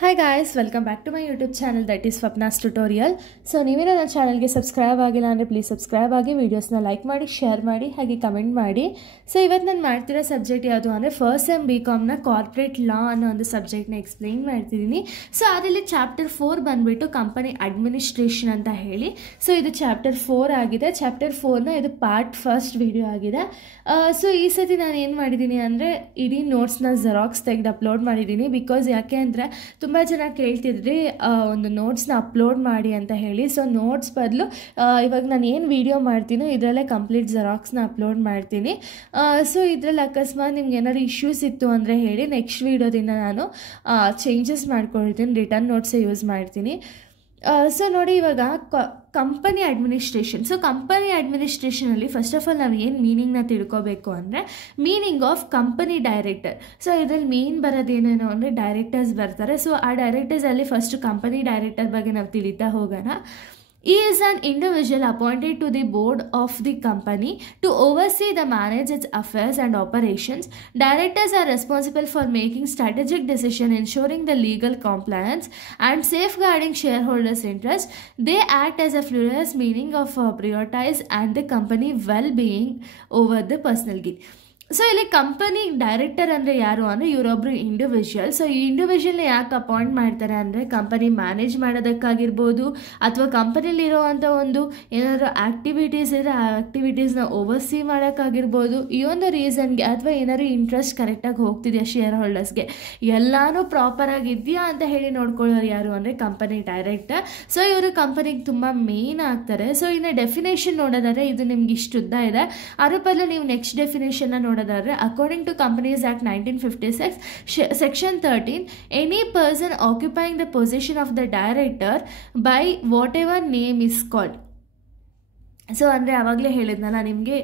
Hi guys, welcome back to my YouTube channel that is Swapna's Tutorial. So ನೀವೇನ ನನ್ನ ಚಾನಲ್ಗೆ subscribe ಆಗಿಲ್ಲ ಅಂದರೆ ಪ್ಲೀಸ್ ಸಬ್ಸ್ಕ್ರೈಬ್ ಆಗಿ ವಿಡಿಯೋಸ್ನ ಲೈಕ್ ಮಾಡಿ ಶೇರ್ ಮಾಡಿ ಹಾಗೆ ಕಮೆಂಟ್ ಮಾಡಿ. ಸೊ ಇವತ್ತು ನಾನು ಮಾಡ್ತಿರೋ ಸಬ್ಜೆಕ್ಟ್ ಯಾವುದು ಅಂದರೆ ಫಸ್ಟ್ ಸೆಮ್ BComನ ಕಾರ್ಪೊರೇಟ್ ಲಾ ಅನ್ನೋ ಒಂದು ಸಬ್ಜೆಕ್ಟ್ನ ಎಕ್ಸ್ಪ್ಲೈನ್ ಮಾಡ್ತಿದ್ದೀನಿ. ಸೊ ಅದರಲ್ಲಿ ಚಾಪ್ಟರ್ 4 ಬಂದುಬಿಟ್ಟು ಕಂಪನಿ ಅಡ್ಮಿನಿಸ್ಟ್ರೇಷನ್ ಅಂತ ಹೇಳಿ. ಸೊ ಇದು ಚಾಪ್ಟರ್ 4 ಆಗಿದೆ. ಚಾಪ್ಟರ್ 4ನ ಇದು ಪಾರ್ಟ್ ಫಸ್ಟ್ ವಿಡಿಯೋ ಆಗಿದೆ. ಸೊ ಈ ಸತಿ ನಾನು ಏನು ಮಾಡಿದ್ದೀನಿ ಅಂದರೆ ಇಡೀ ನೋಟ್ಸ್ನ ಜೆರಾಕ್ಸ್ ತೆಗೆದು ಅಪ್ಲೋಡ್ ಮಾಡಿದ್ದೀನಿ. ಬಿಕಾಸ್ ಯಾಕೆ ಅಂದರೆ ತುಂಬ ಜನ ಕೇಳ್ತಿದ್ರಿ ಒಂದು ನೋಟ್ಸ್ನ ಅಪ್ಲೋಡ್ ಮಾಡಿ ಅಂತ ಹೇಳಿ. ಸೊ ನೋಟ್ಸ್ ಬದಲು ಇವಾಗ ನಾನು ಏನು ವಿಡಿಯೋ ಮಾಡ್ತೀನೋ ಇದರಲ್ಲೇ ಕಂಪ್ಲೀಟ್ ಜೆರಾಕ್ಸ್ನ ಅಪ್ಲೋಡ್ ಮಾಡ್ತೀನಿ. ಸೊ ಇದರಲ್ಲಿ ಅಕಸ್ಮಾತ್ ನಿಮ್ಗೆ ಏನಾದ್ರು ಇಶ್ಯೂಸ್ ಇತ್ತು ಅಂದರೆ ಹೇಳಿ, ನೆಕ್ಸ್ಟ್ ವೀಡಿಯೋದಿಂದ ನಾನು ಚೇಂಜಸ್ ಮಾಡ್ಕೊಳ್ತೀನಿ, ರಿಟರ್ನ್ ನೋಟ್ಸೇ ಯೂಸ್ ಮಾಡ್ತೀನಿ. ಸೊ ನೋಡಿ ಇವಾಗ ಕಂಪನಿ ಅಡ್ಮಿನಿಸ್ಟ್ರೇಷನ್. ಸೊ ಕಂಪನಿ ಅಡ್ಮಿನಿಸ್ಟ್ರೇಷನಲ್ಲಿ ಫಸ್ಟ್ ಆಫ್ ಆಲ್ ನಾವು ಏನು ಮೀನಿಂಗ್ನ ತಿಳ್ಕೊಬೇಕು ಅಂದರೆ meaning of company director. So ಇದರಲ್ಲಿ ಮೇನ್ ಬರೋದೇನೇನು ಅಂದರೆ ಡೈರೆಕ್ಟರ್ಸ್ ಬರ್ತಾರೆ. ಸೊ ಆ ಡೈರೆಕ್ಟರ್ಸಲ್ಲಿ ಫಸ್ಟ್ ಕಂಪನಿ ಡೈರೆಕ್ಟರ್ ಬಗ್ಗೆ ನಾವು ತಿಳಿತಾ ಹೋಗೋಣ. He is an individual appointed to the board of the company to oversee the manage its affairs and operations. Directors are responsible for making strategic decisions, ensuring the legal compliance and safeguarding shareholders' interests. They act as a pluralist meaning of prioritize and the company well-being over the personal gain. So ಇಲ್ಲಿ company director ಅಂದರೆ ಯಾರು ಅಂದರೆ ಇವರೊಬ್ಬರು individual. So ಈ ಇಂಡಿವಿಜುವಲ್ನ ಯಾಕೆ appoint ಮಾಡ್ತಾರೆ ಅಂದರೆ company manage ಮಾಡೋದಕ್ಕಾಗಿರ್ಬೋದು, ಅಥವಾ ಕಂಪನಿಲಿರೋವಂಥ ಒಂದು ಏನಾದರೂ ಆ್ಯಕ್ಟಿವಿಟೀಸ್ ಇದ್ದರೆ ಆ ಆ್ಯಕ್ಟಿವಿಟೀಸ್ನ ಓವರ್ಸಿ ಮಾಡೋಕ್ಕಾಗಿರ್ಬೋದು. ಈ ಒಂದು ರೀಸನ್ಗೆ ಅಥವಾ ಏನಾದ್ರು ಇಂಟ್ರೆಸ್ಟ್ ಕರೆಕ್ಟಾಗಿ ಹೋಗ್ತಿದೆಯಾ ಶೇರ್ ಹೋಲ್ಡರ್ಸ್ಗೆ, ಎಲ್ಲನೂ ಪ್ರಾಪರಾಗಿದೆಯಾ ಅಂತ ಹೇಳಿ ನೋಡ್ಕೊಳ್ಳೋರು ಯಾರು ಅಂದರೆ ಕಂಪನಿ ಡೈರೆಕ್ಟರ್. ಸೊ ಇವರು ಕಂಪನಿಗೆ ತುಂಬ ಮೇನ್ ಆಗ್ತಾರೆ. ಸೊ ಇನ್ನು ಡೆಫಿನೇಷನ್ ನೋಡೋದಾದ್ರೆ ಇದು ನಿಮ್ಗೆ ಇಷ್ಟು ಉದ್ದ ಇದೆ. ಅದ್ರ ಬದಲು ನೀವು ನೆಕ್ಸ್ಟ್ ಡೆಫಿನೇಷನ್ನ ನೋಡೋದಾದ್ರೆ according to companies act 1956 section 13, any person occupying the position of the director by whatever name is called. So ಅಂದರೆ ಆವಾಗಲೇ ಹೇಳಿದ್ನಲ್ಲ ನಿಮಗೆ,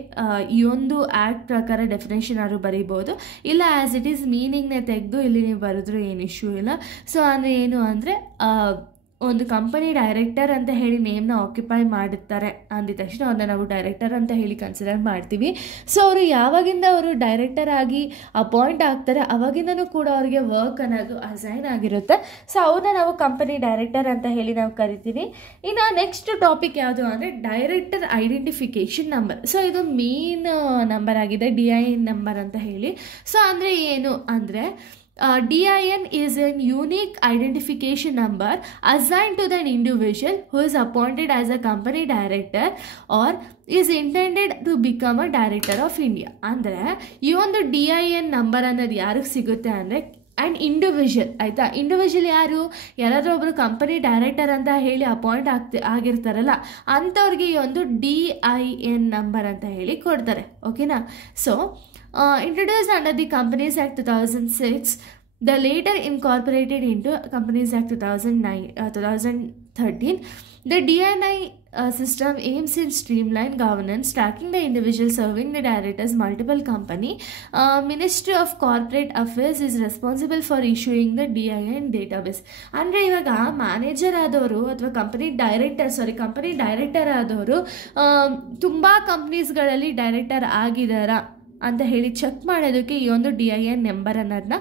ಈ ಒಂದು ಆ್ಯಕ್ಟ್ ಪ್ರಕಾರ ಡೆಫಿನೇಷನ್ ಆದರೂ ಬರೀಬೋದು, ಇಲ್ಲ ಆ್ಯಸ್ ಇಟ್ ಈಸ್ ಮೀನಿಂಗ್ನೇ ತೆಗೆದು ಇಲ್ಲಿ ನೀವು ಬರೆದ್ರೂ ಏನು ಇಶ್ಯೂ ಇಲ್ಲ. ಸೊ ಅಂದರೆ ಏನು ಅಂದರೆ ಒಂದು ಕಂಪನಿ ಡೈರೆಕ್ಟರ್ ಅಂತ ಹೇಳಿ ನೇಮ್ನ ಆಕ್ಯುಪೈ ಮಾಡುತ್ತಾರೆ ಅಂದಿದ ತಕ್ಷಣ ಅವ್ರನ್ನ ನಾವು ಡೈರೆಕ್ಟರ್ ಅಂತ ಹೇಳಿ ಕನ್ಸಿಡರ್ ಮಾಡ್ತೀವಿ. ಸೊ ಅವರು ಯಾವಾಗಿಂದ ಅವರು ಡೈರೆಕ್ಟರ್ ಆಗಿ ಅಪಾಯಿಂಟ್ ಆಗ್ತಾರೆ ಅವಾಗಿಂದನೂ ಕೂಡ ಅವರಿಗೆ ವರ್ಕ್ ಅನ್ನೋದು ಅಸೈನ್ ಆಗಿರುತ್ತೆ. ಸೊ ಅವ್ರನ್ನ ನಾವು ಕಂಪನಿ ಡೈರೆಕ್ಟರ್ ಅಂತ ಹೇಳಿ ನಾವು ಕರಿತೀವಿ. ಇನ್ನು ನೆಕ್ಸ್ಟ್ ಟಾಪಿಕ್ ಯಾವುದು ಅಂದರೆ ಡೈರೆಕ್ಟರ್ ಐಡೆಂಟಿಫಿಕೇಷನ್ ನಂಬರ್. ಸೊ ಇದು ಮೇನ್ ನಂಬರ್ ಆಗಿದೆ, DIN ನಂಬರ್ ಅಂತ ಹೇಳಿ. ಸೊ ಅಂದರೆ ಏನು ಅಂದರೆ DIN is a unique identification number assigned to an individual who is appointed as a company director or is intended to become a director of India. ಅಂದರೆ ಈ ಒಂದು DIN number ಅನ್ನೋದು ಯಾರಿಗೆ ಸಿಗುತ್ತೆ ಅಂದರೆ ಆ್ಯಂಡ್ ಇಂಡಿವಿಜುವಲ್, ಆಯಿತಾ. ಇಂಡಿವಿಜುವಲ್ ಯಾರು, ಯಾರಾದರೂ ಒಬ್ಬರು ಕಂಪನಿ ಡೈರೆಕ್ಟರ್ ಅಂತ ಹೇಳಿ ಅಪಾಯಿಂಟ್ ಆಗಿರ್ತಾರಲ್ಲ ಅಂಥವ್ರಿಗೆ ಈ ಒಂದು DIN ನಂಬರ್ ಅಂತ ಹೇಳಿ ಕೊಡ್ತಾರೆ. ಓಕೆನಾ. So introduced under the Companies Act 2006, the later incorporated into Companies Act 2013. The DNI system aims in streamline governance, tracking the individual serving the directors multiple company. Ministry of Corporate Affairs is responsible for issuing the DIN database. ಅಂದರೆ ಇವಾಗ manager ಆದವರು ಅಥವಾ company director ಆದವರು ತುಂಬ ಕಂಪ್ನೀಸ್ಗಳಲ್ಲಿ director ಆಗಿದ್ದಾರಾ ಅಂತ ಹೇಳಿ check ಮಾಡೋದಕ್ಕೆ ಈ ಒಂದು DIN ನಂಬರ್ ಅನ್ನೋದನ್ನ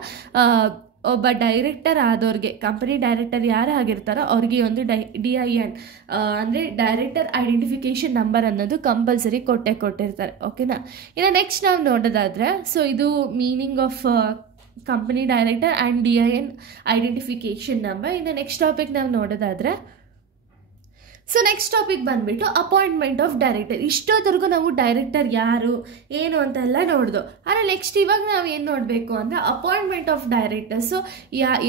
ಒಬ್ಬ ಡೈರೆಕ್ಟರ್ ಆದವ್ರಿಗೆ, ಕಂಪನಿ ಡೈರೆಕ್ಟರ್ ಯಾರು ಆಗಿರ್ತಾರೋ ಅವ್ರಿಗೆ ಒಂದು DIN ಅಂದರೆ ಡೈರೆಕ್ಟರ್ ಐಡೆಂಟಿಫಿಕೇಷನ್ ನಂಬರ್ ಅನ್ನೋದು ಕಂಪಲ್ಸರಿ ಕೊಟ್ಟಿರ್ತಾರೆ. ಓಕೆನಾ. ಇನ್ನು ನೆಕ್ಸ್ಟ್ ನಾವು ನೋಡೋದಾದರೆ, ಸೊ ಇದು meaning of company director and DIN identification number. ಇನ್ನು ನೆಕ್ಸ್ಟ್ ಟಾಪಿಕ್ ನಾವು ನೋಡೋದಾದರೆ, ಸೊ ನೆಕ್ಸ್ಟ್ ಟಾಪಿಕ್ ಬಂದುಬಿಟ್ಟು ಅಪಾಯಿಂಟ್ಮೆಂಟ್ ಆಫ್ ಡೈರೆಕ್ಟರ್. ಇಷ್ಟೊತ್ತರೆಗೂ ನಾವು ಡೈರೆಕ್ಟರ್ ಯಾರು ಏನು ಅಂತೆಲ್ಲ ನೋಡ್ದು. ಆದರೆ ನೆಕ್ಸ್ಟ್ ಇವಾಗ ನಾವು ಏನು ನೋಡಬೇಕು ಅಂದರೆ ಅಪಾಯಿಂಟ್ಮೆಂಟ್ ಆಫ್ ಡೈರೆಕ್ಟರ್. ಸೊ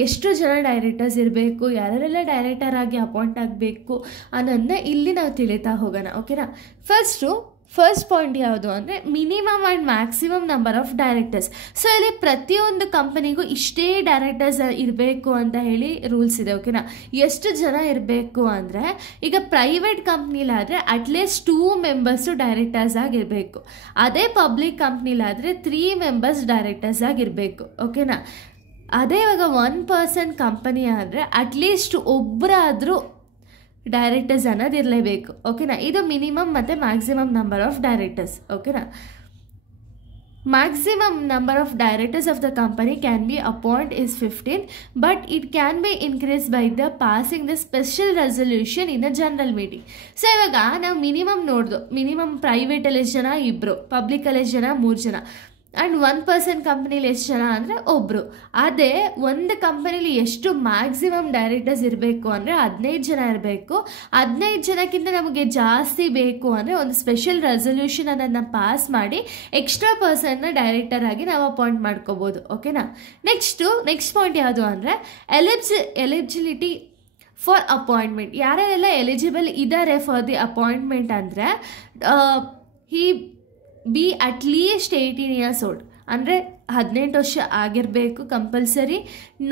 ಎಷ್ಟು ಜನ ಡೈರೆಕ್ಟರ್ಸ್ ಇರಬೇಕು, ಯಾರೆಲ್ಲ ಡೈರೆಕ್ಟರ್ ಆಗಿ ಅಪಾಯಿಂಟ್ ಆಗಬೇಕು ಅನ್ನೋದನ್ನ ಇಲ್ಲಿ ನಾವು ತಿಳಿತಾ ಹೋಗೋಣ. ಓಕೆನಾ. ಫಸ್ಟ್ ಪಾಯಿಂಟ್ ಯಾವುದು ಅಂದರೆ minimum and maximum number of directors. So ಇಲ್ಲಿ ಪ್ರತಿಯೊಂದು ಕಂಪನಿಗೂ ಇಷ್ಟೇ ಡೈರೆಕ್ಟರ್ಸ್ ಇರಬೇಕು ಅಂತ ಹೇಳಿ ರೂಲ್ಸ್ ಇದೆ. ಓಕೆನಾ. ಎಷ್ಟು ಜನ ಇರಬೇಕು ಅಂದರೆ ಈಗ ಪ್ರೈವೇಟ್ ಕಂಪ್ನಿಲಾದರೆ ಅಟ್ಲೀಸ್ಟ್ 2 ಮೆಂಬರ್ಸು ಡೈರೆಕ್ಟರ್ಸ್ ಆಗಿರಬೇಕು. ಅದೇ ಪಬ್ಲಿಕ್ ಕಂಪ್ನಿಲಾದರೆ 3 ಮೆಂಬರ್ಸ್ ಡೈರೆಕ್ಟರ್ಸ್ ಆಗಿರಬೇಕು. ಓಕೆನಾ. ಅದೇ ಇವಾಗ 1 ಪರ್ಸನ್ ಕಂಪನಿ ಆದರೆ ಅಟ್ಲೀಸ್ಟ್ ಒಬ್ಬರಾದರೂ ಡೈರೆಕ್ಟರ್ಸ್ ಅನ್ನೋದು ಇರಲೇಬೇಕು. ಓಕೆನಾ. ಇದು ಮಿನಿಮಮ್ ಮತ್ತು ಮ್ಯಾಕ್ಸಿಮಮ್ ನಂಬರ್ ಆಫ್ ಡೈರೆಕ್ಟರ್ಸ್. ಓಕೆನಾ. maximum number of directors of the company can be appointed is 15, but it can be increased by the passing the special resolution in a general meeting. So ಇವಾಗ ನಾವು minimum ನೋಡ್ದು, minimum ಪ್ರೈವೇಟಲ್ಲಿ ಎಷ್ಟು ಜನ, ಇಬ್ಬರು, ಪಬ್ಲಿಕಲ್ಲಿ ಎಷ್ಟು ಜನ, 3 ಜನ, and 1% ಕಂಪ್ನೀಲಿ ಎಷ್ಟು ಜನ ಅಂದರೆ ಒಬ್ಬರು. ಅದೇ ಒಂದು ಕಂಪನಿಲಿ ಎಷ್ಟು ಮ್ಯಾಕ್ಸಿಮಮ್ ಡೈರೆಕ್ಟರ್ಸ್ ಇರಬೇಕು ಅಂದರೆ 15 ಜನ ಇರಬೇಕು. 15 ಜನಕ್ಕಿಂತ ನಮಗೆ ಜಾಸ್ತಿ ಬೇಕು ಅಂದರೆ ಒಂದು ಸ್ಪೆಷಲ್ ರೆಸೊಲ್ಯೂಷನ್ ಅದನ್ನು ಪಾಸ್ ಮಾಡಿ ಎಕ್ಸ್ಟ್ರಾ ಪರ್ಸನ್ನ ಡೈರೆಕ್ಟರ್ ಆಗಿ ನಾವು ಅಪಾಯಿಂಟ್ ಮಾಡ್ಕೋಬೋದು. ಓಕೆನಾ. ನೆಕ್ಸ್ಟ್ ಪಾಯಿಂಟ್ ಯಾವುದು ಅಂದರೆ ಎಲಿಜಿಬಿಲಿಟಿ ಫಾರ್ ಅಪಾಯಿಂಟ್ಮೆಂಟ್. ಯಾರೆಲ್ಲ ಎಲಿಜಿಬಲ್ ಇದ್ದಾರೆ ಫಾರ್ ದಿ ಅಪಾಯಿಂಟ್ಮೆಂಟ್ ಅಂದರೆ he be at least 18 years old, ಅಂದರೆ 18 ವರ್ಷ ಆಗಿರಬೇಕು compulsory.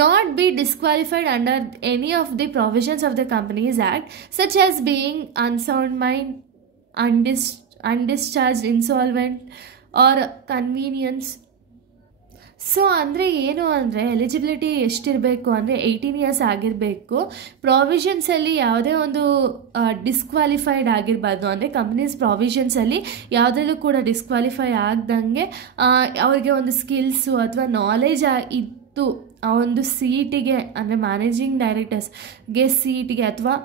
Not be disqualified under any of the provisions of the companies act, such as being unsound mind, undischarge, insolvent or convenience. So ಅಂದರೆ ಏನು ಅಂದರೆ eligibility ಎಷ್ಟಿರಬೇಕು ಅಂದರೆ 18 years ಆಗಿರಬೇಕು. ಪ್ರಾವಿಷನ್ಸಲ್ಲಿ ಯಾವುದೇ ಒಂದು ಡಿಸ್ಕ್ವಾಲಿಫೈಡ್ ಆಗಿರಬಾರ್ದು, ಅಂದರೆ ಕಂಪ್ನೀಸ್ ಪ್ರಾವಿಷನ್ಸಲ್ಲಿ ಯಾವುದರಲ್ಲೂ ಕೂಡ ಡಿಸ್ಕ್ವಾಲಿಫೈ ಆಗ್ದಂಗೆ ಅವ್ರಿಗೆ ಒಂದು ಸ್ಕಿಲ್ಸು ಅಥವಾ ನಾಲೆಜ್ ಇತ್ತು ಆ ಒಂದು ಸೀಟಿಗೆ, ಅಂದರೆ ಮ್ಯಾನೇಜಿಂಗ್ ಡೈರೆಕ್ಟರ್ಸ್ಗೆ ಸೀಟಿಗೆ ಅಥವಾ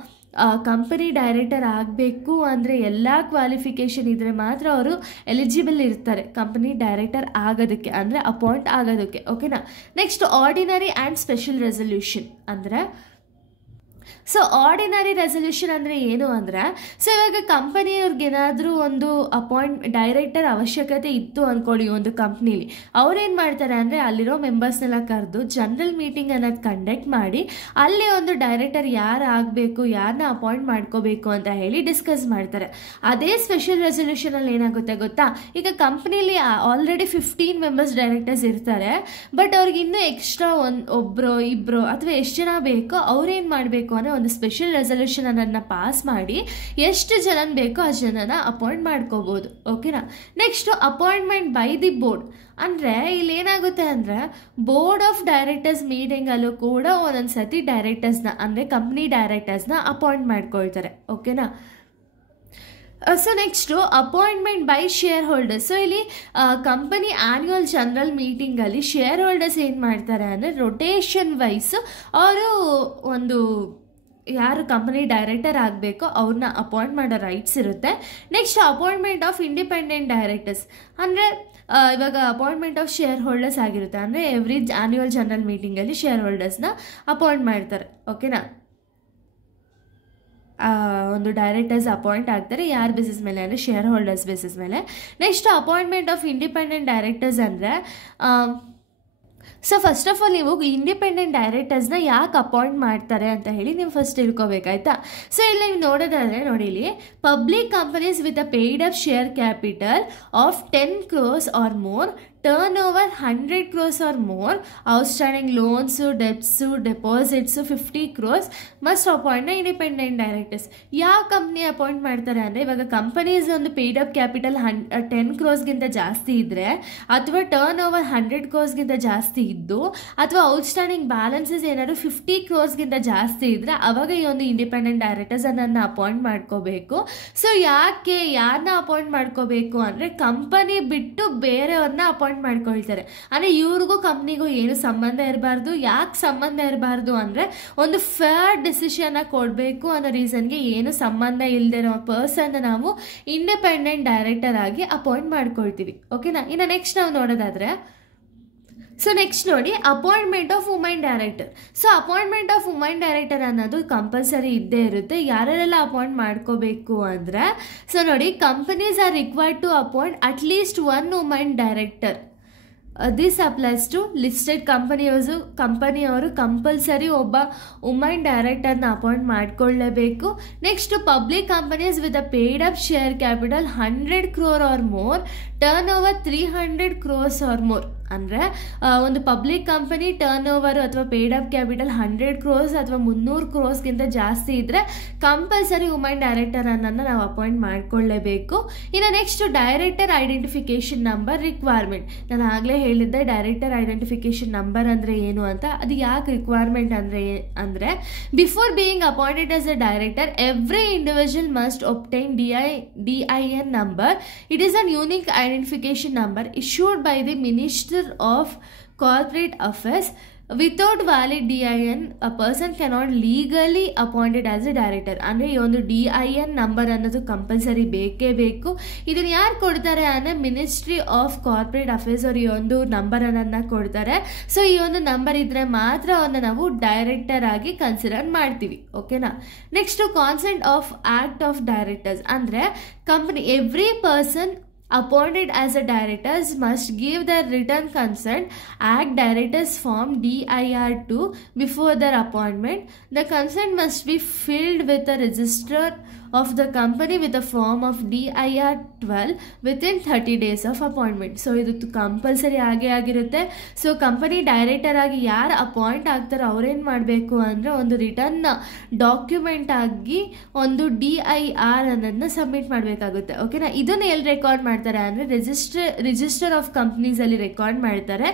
ಕಂಪನಿ ಡೈರೆಕ್ಟರ್ ಆಗಬೇಕು ಅಂದರೆ ಎಲ್ಲ ಕ್ವಾಲಿಫಿಕೇಷನ್ ಇದ್ದರೆ ಮಾತ್ರ ಅವರು ಎಲಿಜಿಬಲ್ ಇರ್ತಾರೆ ಕಂಪನಿ ಡೈರೆಕ್ಟರ್ ಆಗೋದಕ್ಕೆ, ಅಂದರೆ ಅಪಾಯಿಂಟ್ ಆಗೋದಕ್ಕೆ. ಓಕೆನಾ. Next ordinary and special resolution ಅಂದರೆ, ಸೊ ಆರ್ಡಿನರಿ ರೆಸೊಲ್ಯೂಷನ್ ಅಂದರೆ ಏನು ಅಂದರೆ, ಸೊ ಇವಾಗ ಕಂಪನಿಯವ್ರಿಗೇನಾದರೂ ಒಂದು ಡೈರೆಕ್ಟರ್ ಅವಶ್ಯಕತೆ ಇತ್ತು ಅಂದ್ಕೊಳ್ಳಿ ಒಂದು ಕಂಪ್ನೀಲಿ, ಅವ್ರೇನು ಮಾಡ್ತಾರೆ ಅಂದರೆ ಅಲ್ಲಿರೋ ಮೆಂಬರ್ಸ್ನೆಲ್ಲ ಕರೆದು ಜನರಲ್ ಮೀಟಿಂಗ್ ಅನ್ನೋದು ಕಂಡಕ್ಟ್ ಮಾಡಿ ಅಲ್ಲಿ ಒಂದು ಡೈರೆಕ್ಟರ್ ಯಾರು ಆಗಬೇಕು, ಯಾರನ್ನ ಅಪಾಯಿಂಟ್ ಮಾಡ್ಕೋಬೇಕು ಅಂತ ಹೇಳಿ ಡಿಸ್ಕಸ್ ಮಾಡ್ತಾರೆ. ಅದೇ ಸ್ಪೆಷಲ್ ರೆಸೊಲ್ಯೂಷನಲ್ಲಿ ಏನಾಗುತ್ತೆ ಗೊತ್ತಾ, ಈಗ ಕಂಪ್ನೀಲಿ ಆಲ್ರೆಡಿ 15 ಮೆಂಬರ್ಸ್ ಡೈರೆಕ್ಟರ್ಸ್ ಇರ್ತಾರೆ, ಬಟ್ ಅವ್ರಿಗೆ ಇನ್ನೂ ಎಕ್ಸ್ಟ್ರಾ ಒಬ್ಬರು ಇಬ್ಬರು ಅಥವಾ ಎಷ್ಟು ಜನ ಬೇಕೋ ಅವ್ರೇನು ಮಾಡಬೇಕು ಅಂದರೆ ಒಂದು ಸ್ಪೆಷಲ್ ರೆಸೊಲ್ಯೂಷನ್ ಅನ್ನೋದನ್ನ ಪಾಸ್ ಮಾಡಿ ಎಷ್ಟು ಜನ ಬೇಕೋ ಅಷ್ಟು ಜನನ ಅಪಾಯಿಂಟ್ ಮಾಡ್ಕೋಬೋದು. ಓಕೆನಾ. Next appointment by the board ಅಂದರೆ ಇಲ್ಲಿ ಏನಾಗುತ್ತೆ ಅಂದರೆ ಬೋರ್ಡ್ ಆಫ್ ಡೈರೆಕ್ಟರ್ಸ್ ಮೀಟಿಂಗಲ್ಲೂ ಕೂಡ ಒಂದೊಂದು ಸತಿ ಡೈರೆಕ್ಟರ್ಸ್ನ ಅಂದರೆ ಕಂಪ್ನಿ ಡೈರೆಕ್ಟರ್ಸ್ನ ಅಪಾಯಿಂಟ್ ಮಾಡ್ಕೊಳ್ತಾರೆ. ಓಕೆನಾ. So next appointment by shareholders. So ಇಲ್ಲಿ ಕಂಪನಿ ಆ್ಯನ್ಯುವಲ್ ಜನರಲ್ ಮೀಟಿಂಗಲ್ಲಿ ಶೇರ್ ಹೋಲ್ಡರ್ಸ್ ಏನು ಮಾಡ್ತಾರೆ ಅಂದರೆ ರೊಟೇಷನ್ ವೈಸು ಅವರು ಒಂದು ಯಾರು ಕಂಪನಿ ಡೈರೆಕ್ಟರ್ ಆಗಬೇಕೋ ಅವ್ರನ್ನ ಅಪಾಯಿಂಟ್ ಮಾಡೋ ರೈಟ್ಸ್ ಇರುತ್ತೆ. Next appointment of independent directors ಅಂದರೆ ಇವಾಗ ಅಪಾಯಿಂಟ್ಮೆಂಟ್ ಆಫ್ ಶೇರ್ ಹೋಲ್ಡರ್ಸ್ ಆಗಿರುತ್ತೆ, ಅಂದರೆ ಎವ್ರಿ ಆ್ಯನ್ಯುವಲ್ ಜನರಲ್ ಮೀಟಿಂಗಲ್ಲಿ ಶೇರ್ ಹೋಲ್ಡರ್ಸ್ನ ಅಪಾಯಿಂಟ್ ಮಾಡ್ತಾರೆ. ಓಕೆನಾ. ಒಂದು ಡೈರೆಕ್ಟರ್ಸ್ ಅಪಾಯಿಂಟ್ ಆಗ್ತಾರೆ ಯಾರ ಬೇಸಿಸ್ ಮೇಲೆ ಅಂದರೆ ಶೇರ್ ಹೋಲ್ಡರ್ಸ್ ಬೇಸಿಸ್ ಮೇಲೆ. Next appointment of independent directors ಅಂದರೆ, ಸೊ ಫಸ್ಟ್ ಆಫ್ ಆಲ್ ನೀವು ಇಂಡಿಪೆಂಡೆಂಟ್ ಡೈರೆಕ್ಟರ್ಸ್ನ ಯಾಕೆ ಅಪಾಯಿಂಟ್ ಮಾಡ್ತಾರೆ ಅಂತ ಹೇಳಿ ನೀವು ಫಸ್ಟ್ ತಿಳ್ಕೊಬೇಕಾಯ್ತಾ. ಸೊ ಇಲ್ಲಿ ನೀವು ನೋಡೋದಾದರೆ ನೋಡಿ, ಇಲ್ಲಿ public companies with a paid up share capital of 10 crores or more, turnover 100 crores or more, outstanding loans, debts, deposits 50 crores must appoint independent directors. ಯಾವ ಕಂಪ್ನಿ ಅಪಾಯಿಂಟ್ ಮಾಡ್ತಾರೆ ಅಂದರೆ, ಇವಾಗ ಕಂಪನೀಸ್ ಒಂದು ಪೇಯ್ಡ್ ಅಪ್ ಕ್ಯಾಪಿಟಲ್ 10 crores ಜಾಸ್ತಿ ಇದ್ದರೆ, ಅಥವಾ turn over 100 crores ಜಾಸ್ತಿ ಇದ್ದು, ಅಥವಾ ಔಟ್ಸ್ಟ್ಯಾಂಡಿಂಗ್ ಬ್ಯಾಲೆನ್ಸಸ್ ಏನಾದ್ರು 50 crores ಜಾಸ್ತಿ ಇದ್ದರೆ ಅವಾಗ ಈ ಒಂದು ಇಂಡಿಪೆಂಡೆಂಟ್ ಡೈರೆಕ್ಟರ್ಸ್ ಅದನ್ನು ಅಪಾಯಿಂಟ್ ಮಾಡ್ಕೋಬೇಕು. ಸೊ ಯಾಕೆ ಯಾರನ್ನ ಅಪಾಯಿಂಟ್ ಮಾಡ್ಕೋಬೇಕು ಅಂದರೆ ಕಂಪನಿ ಬಿಟ್ಟು ಬೇರೆಯವ್ರನ್ನ ಅಪಾಯಿಂಟ್ ಮಾಡ್ಕೊಳ್ತಾರೆ, ಅಂದರೆ ಇವ್ರಿಗೂ ಕಂಪ್ನಿಗೂ ಏನು ಸಂಬಂಧ ಇರಬಾರ್ದು. ಯಾಕೆ ಸಂಬಂಧ ಇರಬಾರ್ದು ಅಂದರೆ ಒಂದು ಫೇರ್ ಡಿಸಿಷನ್ನ ಕೊಡಬೇಕು ಅನ್ನೋ ರೀಸನ್ಗೆ ಏನು ಸಂಬಂಧ ಇಲ್ಲದಿರೋ ಪರ್ಸನ್ನ ನಾವು ಇಂಡಿಪೆಂಡೆಂಟ್ ಡೈರೆಕ್ಟರ್ ಆಗಿ ಅಪಾಯಿಂಟ್ ಮಾಡ್ಕೊಳ್ತೀವಿ. ಓಕೆನಾ. ಇನ್ನು ನೆಕ್ಸ್ಟ್ ನಾವು ನೋಡೋದಾದರೆ, ಸೊ ನೆಕ್ಸ್ಟ್ ನೋಡಿ appointment of women director. So appointment of women director ಅನ್ನೋದು ಕಂಪಲ್ಸರಿ ಇದ್ದೇ ಇರುತ್ತೆ. ಯಾರೆಲ್ಲ ಅಪಾಯಿಂಟ್ ಮಾಡ್ಕೋಬೇಕು ಅಂದರೆ, ಸೊ ನೋಡಿ companies are required to appoint at least 1 woman director. This applies to listed ಕಂಪನಿಯವರು ಕಂಪಲ್ಸರಿ ಒಬ್ಬ ವುಮೆನ್ ಡೈರೆಕ್ಟರ್ನ ಅಪಾಯಿಂಟ್ ಮಾಡಿಕೊಳ್ಳಲೇಬೇಕು. Next public companies with a paid up share capital 100 crore or more, turnover 300 crores or more, ಅಂದರೆ ಒಂದು public company turn over ಅಥವಾ paid up capital 100 crores ಅಥವಾ 300 crores ಜಾಸ್ತಿ ಇದ್ದರೆ ಕಂಪಲ್ಸರಿ ವುಮೆನ್ ಡೈರೆಕ್ಟರ್ ಅನ್ನನ್ನು ನಾವು appoint ಮಾಡಿಕೊಳ್ಳೇಬೇಕು. ಇನ್ನು next director identification number requirement. ನಾನು ಆಗಲೇ ಹೇಳಿದ್ದೆ ಡೈರೆಕ್ಟರ್ ಐಡೆಂಟಿಫಿಕೇಶನ್ ನಂಬರ್ ಅಂದರೆ ಏನು ಅಂತ. ಅದು ಯಾಕೆ ರಿಕ್ವೈರ್ಮೆಂಟ್ ಅಂದರೆ before being appointed as a director every individual must obtain DIN number. It is an unique identification number issued by the Minister of Corporate Affairs. Without valid DIN, a person cannot legally appointed as a director. ಅಂದರೆ ಈ ಒಂದು DIN number ಅನ್ನೋದು compulsory ಬೇಕೇ ಬೇಕು. ಇದನ್ನು ಯಾರು ಕೊಡ್ತಾರೆ ಅಂದರೆ ಮಿನಿಸ್ಟ್ರಿ ಆಫ್ ಕಾರ್ಪೊರೇಟ್ ಅಫೇರ್ಸ್ ಅವರು ಈ ಒಂದು ನಂಬರನ್ನು ಕೊಡ್ತಾರೆ. ಸೊ ಈ ಒಂದು ನಂಬರ್ ಇದ್ದರೆ ಮಾತ್ರ ಅವನ್ನ ನಾವು ಡೈರೆಕ್ಟರ್ ಆಗಿ ಕನ್ಸಿಡರ್ ಮಾಡ್ತೀವಿ. ಓಕೆನಾ. Next consent of act of directors ಅಂದರೆ company every person appointed as a directors must give their written consent act directors form DIR2 before their appointment. The consent must be filled with the register of the company with a form of DIR12 within 30 days of appointment. So ಇದು compulsory ಆಗಿರುತ್ತೆ. So company director ಆಗಿ ಯಾರು appoint ಆಗ್ತಾರೋ ಅವ್ರೇನು ಮಾಡಬೇಕು ಅಂದರೆ ಒಂದು return document ಆಗಿ ಒಂದು DIR ಅನ್ನೋದನ್ನ ಸಬ್ಮಿಟ್ ಮಾಡಬೇಕಾಗುತ್ತೆ. ಓಕೆನಾ. ಇದನ್ನು ಎಲ್ಲಿ ರೆಕಾರ್ಡ್ ಮಾಡ್ತಾರೆ ಅಂದರೆ ರಿಜಿಸ್ಟರ್ ಆಫ್ ಕಂಪ್ನೀಸಲ್ಲಿ ರೆಕಾರ್ಡ್ ಮಾಡ್ತಾರೆ.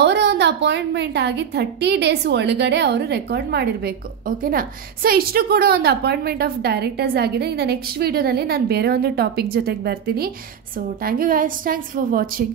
ಅವರ ಒಂದು ಅಪಾಯಿಂಟ್ಮೆಂಟ್ ಆಗಿ 30 days ಒಳಗಡೆ ಅವರು ರೆಕಾರ್ಡ್ ಮಾಡಿರಬೇಕು. ಓಕೆನಾ. ಸೊ ಇಷ್ಟು ಕೂಡ ಒಂದು ಅಪಾಯಿಂಟ್ಮೆಂಟ್ ಆಫ್ ಡೈರೆಕ್ಟರ್ಸ್ ಆಗಿದೆ. ಇನ್ನು ನೆಕ್ಸ್ಟ್ ವಿಡಿಯೋದಲ್ಲಿ ನಾನು ಬೇರೆ ಒಂದು ಟಾಪಿಕ್ ಜೊತೆಗೆ ಬರ್ತೀನಿ. So thank you guys, thanks for watching.